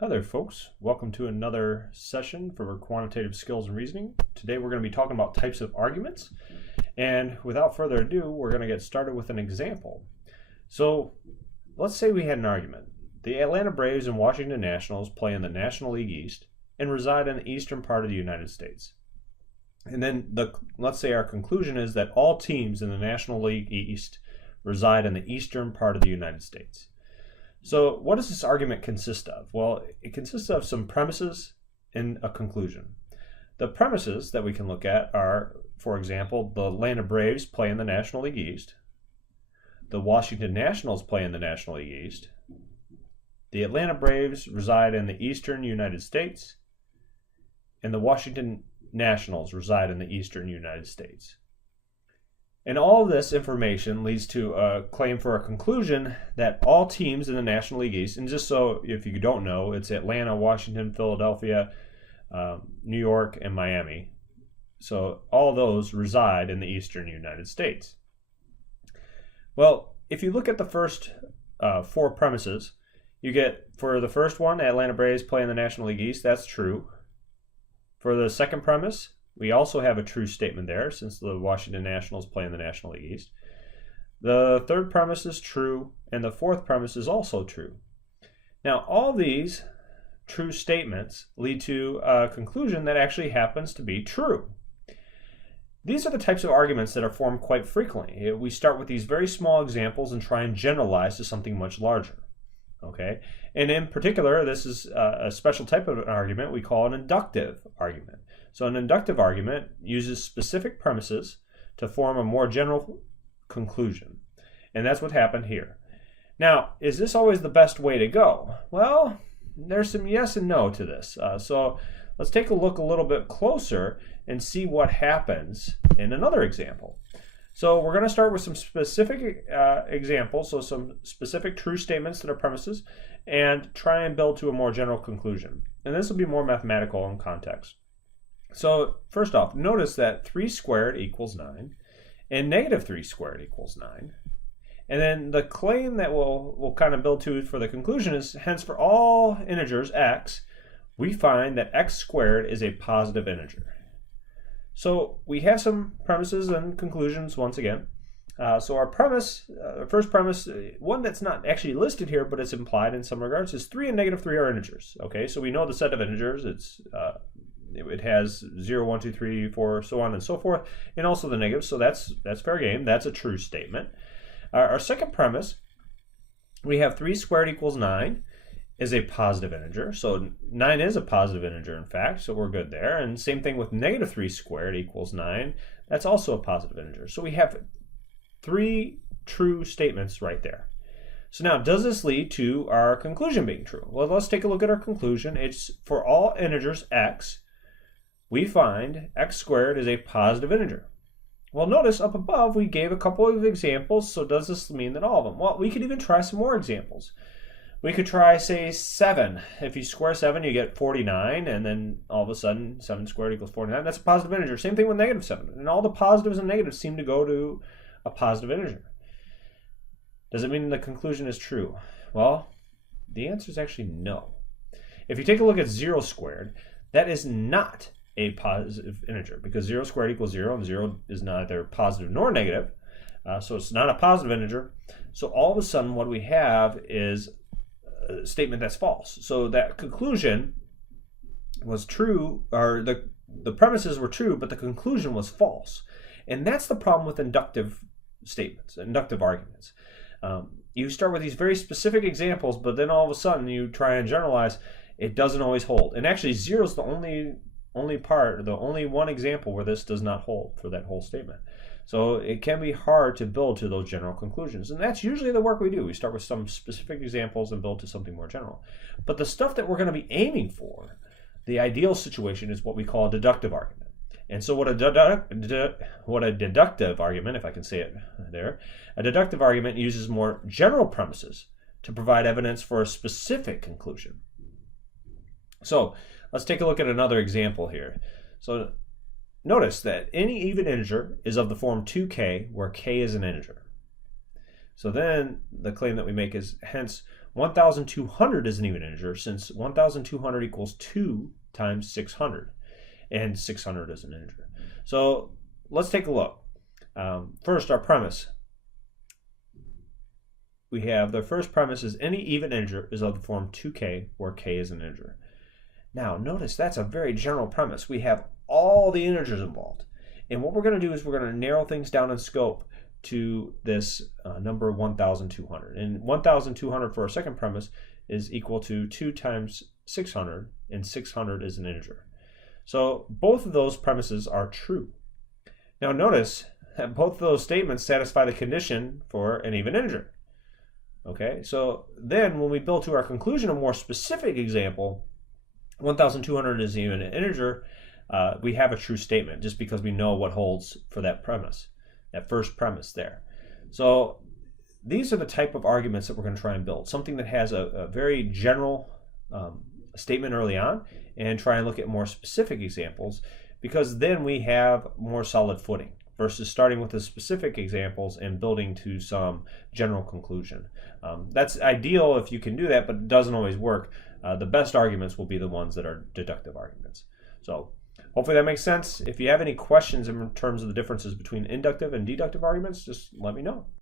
Hi there, folks. Welcome to another session for quantitative skills and reasoning. Today we're going to be talking about types of arguments. And without further ado, we're going to get started with an example. So let's say we had an argument. The Atlanta Braves and Washington Nationals play in the National League East and reside in the eastern part of the United States. And then let's say our conclusion is that all teams in the National League East reside in the eastern part of the United States. So what does this argument consist of? Well, it consists of some premises and a conclusion. The premises that we can look at are, for example, the Atlanta Braves play in the National League East, the Washington Nationals play in the National League East, the Atlanta Braves reside in the eastern United States, and the Washington Nationals reside in the eastern United States. And all of this information leads to a claim for a conclusion that all teams in the National League East, and just so if you don't know, it's Atlanta, Washington, Philadelphia, New York, and Miami. So all those reside in the eastern United States. Well, if you look at the first four premises, you get, for the first one, Atlanta Braves play in the National League East. That's true. For the second premise, we also have a true statement there, since the Washington Nationals play in the National League East. The third premise is true, and the fourth premise is also true. Now, all these true statements lead to a conclusion that actually happens to be true. These are the types of arguments that are formed quite frequently. We start with these very small examples and try and generalize to something much larger. Okay, and in particular, this is a special type of an argument we call an inductive argument. So an inductive argument uses specific premises to form a more general conclusion. And that's what happened here. Now, is this always the best way to go? Well, there's some yes and no to this. So let's take a look a little bit closer and see what happens in another example. So we're going to start with some specific examples, so some specific true statements that are premises, and try and build to a more general conclusion. And this will be more mathematical in context. So first off, notice that 3 squared equals 9, and negative 3 squared equals 9. And then the claim that we'll kind of build to for the conclusion is, hence for all integers x, we find that x squared is a positive integer. So we have some premises and conclusions once again. So our premise, first premise, one that's not actually listed here, but it's implied in some regards, is 3 and negative 3 are integers. Okay, so we know the set of integers. It has 0, 1, 2, 3, 4, so on and so forth, and also the negatives. So that's fair game. That's a true statement. Our second premise, we have 3 squared equals 9 is a positive integer. So 9 is a positive integer, in fact, so we're good there. And same thing with negative 3 squared equals 9. That's also a positive integer. So we have 3 true statements right there. So now, does this lead to our conclusion being true? Well, let's take a look at our conclusion. It's for all integers x, we find x squared is a positive integer. Well, notice up above we gave a couple of examples, so does this mean that all of them? Well, we could even try some more examples. We could try, say, 7. If you square 7, you get 49, and then all of a sudden 7 squared equals 49. That's a positive integer. Same thing with negative 7. And all the positives and negatives seem to go to a positive integer. Does it mean the conclusion is true? Well, the answer is actually no. If you take a look at 0 squared, that is not a positive integer, because 0 squared equals 0, and 0 is neither positive nor negative. So it's not a positive integer. So all of a sudden what we have is a statement that's false. So that conclusion was true, or the premises were true, but the conclusion was false. And that's the problem with inductive statements, inductive arguments. You start with these very specific examples, but then all of a sudden you try and generalize. It doesn't always hold. And actually 0 is the only one example where this does not hold for that whole statement. So it can be hard to build to those general conclusions. And that's usually the work we do. We start with some specific examples and build to something more general. But the stuff that we're going to be aiming for, the ideal situation, is what we call a deductive argument. And so what a deductive argument, if I can say it there, a deductive argument uses more general premises to provide evidence for a specific conclusion. So let's take a look at another example here. So notice that any even integer is of the form 2k, where k is an integer. So then the claim that we make is, hence, 1,200 is an even integer since 1,200 equals 2 times 600, and 600 is an integer. So let's take a look. First, our premise. We have the first premise is any even integer is of the form 2k, where k is an integer. Now, notice that's a very general premise. We have all the integers involved. And what we're going to do is we're going to narrow things down in scope to this number 1,200. And 1,200 for our second premise is equal to 2 times 600, and 600 is an integer. So both of those premises are true. Now notice that both of those statements satisfy the condition for an even integer. Okay, so then when we build to our conclusion a more specific example, 1,200 is even an integer, we have a true statement just because we know what holds for that premise, that first premise there. So these are the type of arguments that we're going to try and build, something that has a very general statement early on, and try and look at more specific examples, because then we have more solid footing versus starting with the specific examples and building to some general conclusion. That's ideal if you can do that, but it doesn't always work. The best arguments will be the ones that are deductive arguments. So hopefully that makes sense. If you have any questions in terms of the differences between inductive and deductive arguments, just let me know.